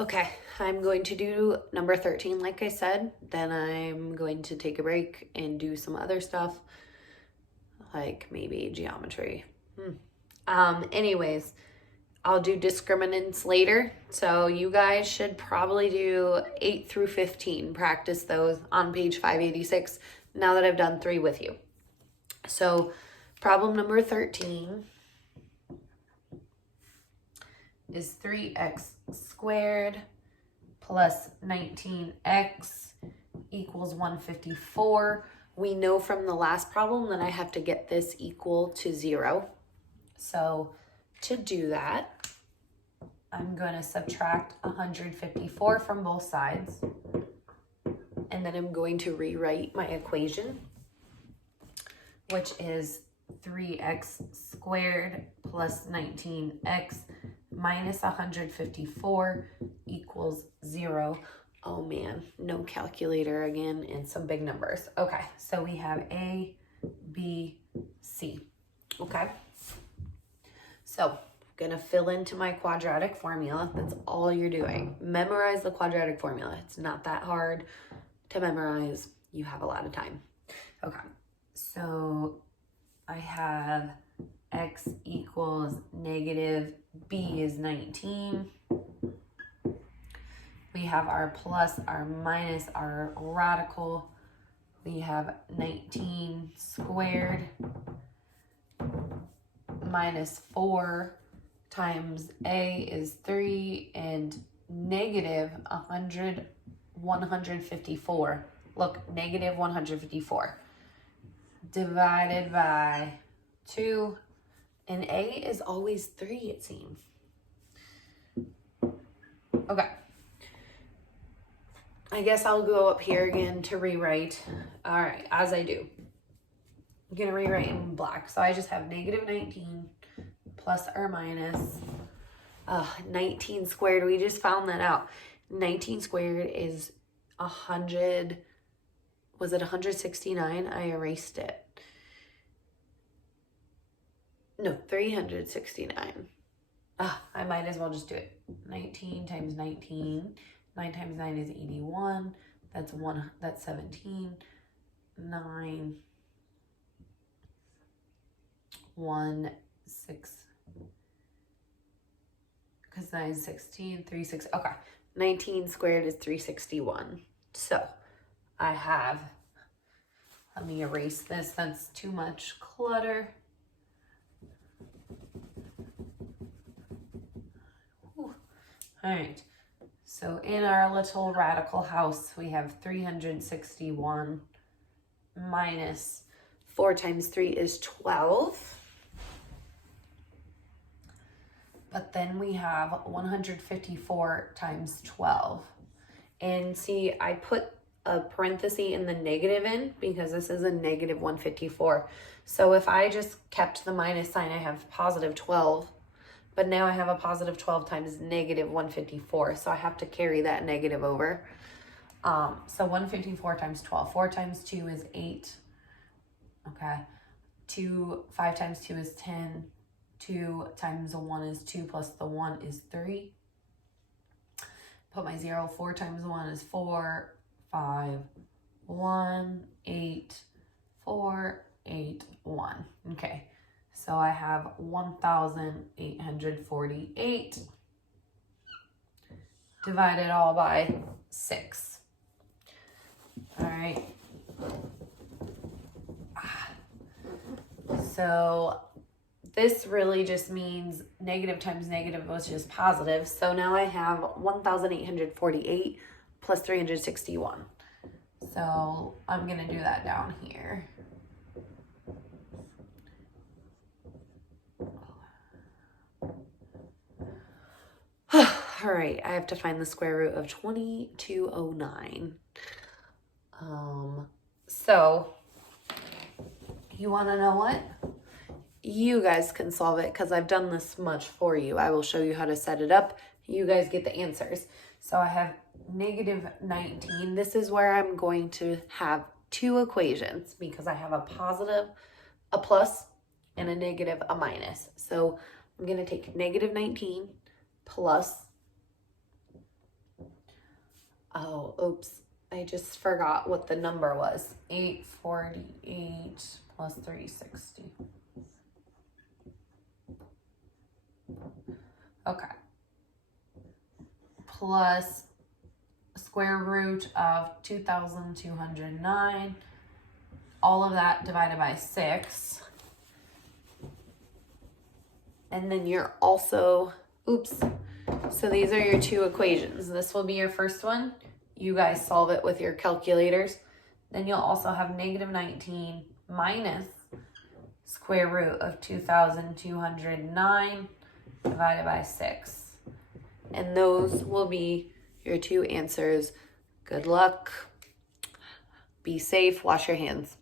Okay, I'm going to do number 13 like I said. Then I'm going to take a break and do some other stuff like maybe geometry. Anyways, I'll do discriminants later. So you guys should probably do 8 through 15. Practice those on page 586 now that I've done 3 with you. So problem number 13 is 3x squared plus 19x equals 154. We know from the last problem that I have to get this equal to 0. So to do that, I'm going to subtract 154 from both sides. And then I'm going to rewrite my equation, which is 3x squared plus 19x minus 154 equals 0. Oh man, no calculator again and some big numbers. Okay, so we have A, B, C. Okay, so I'm gonna fill into my quadratic formula. That's all you're doing. Memorize the quadratic formula. It's not that hard to memorize. You have a lot of time. Okay, so I have x equals negative, b is 19. We have our plus, our minus, our radical. We have 19 squared minus 4 times a is 3 and negative 154. Look, negative 154 divided by 2. And a is always 3, it seems. Okay. I guess I'll go up here again to rewrite. All right, as I do. I'm going to rewrite in black. So I just have negative 19 plus or minus 19 squared. We just found that out. 19 squared is 100. Was it 169? I erased it. No, 369. I might as well just do it. 19 times 19. 9 times 9 is 81. That's 1. That's 17. 9. 1, 6. Because 9 is 16. 3, 6. Okay. 19 squared is 361. So I have. Let me erase this. That's too much clutter. Whew. All right. So in our little radical house, we have 361 minus 4 times 3 is 12. But then we have 154 times 12. And see, I put a parenthesis in the negative in because this is a negative 154. So if I just kept the minus sign, I have positive 12. But now I have a positive 12 times negative 154. So I have to carry that negative over. So 154 times 12. 4 times 2 is 8. Okay. 5 times 2 is 10. 2 times 1 is 2 plus the 1 is 3. Put my 0. 4 times 1 is 4. 5, 1, 8, 4, 8, 1. Okay. So I have 1,848 divided all by 6. All right. So this really just means negative times negative was just positive. So now I have 1,848 plus 361. So I'm going to do that down here. All right, I have to find the square root of 2209. So you want to know what? You guys can solve it because I've done this much for you. I will show you how to set it up. You guys get the answers. So I have negative 19. This is where I'm going to have 2 equations because I have a positive, a plus, and a negative, a minus. So I'm going to take negative 19 plus Oh, oops. I just forgot what the number was. 848 plus 360. Okay. Plus square root of 2,209. All of that divided by 6. And then you're also, oops. So these are your two equations. This will be your first one. You guys solve it with your calculators. Then you'll also have negative 19 minus square root of 2,209 divided by 6. And those will be your two answers. Good luck. Be safe. Wash your hands.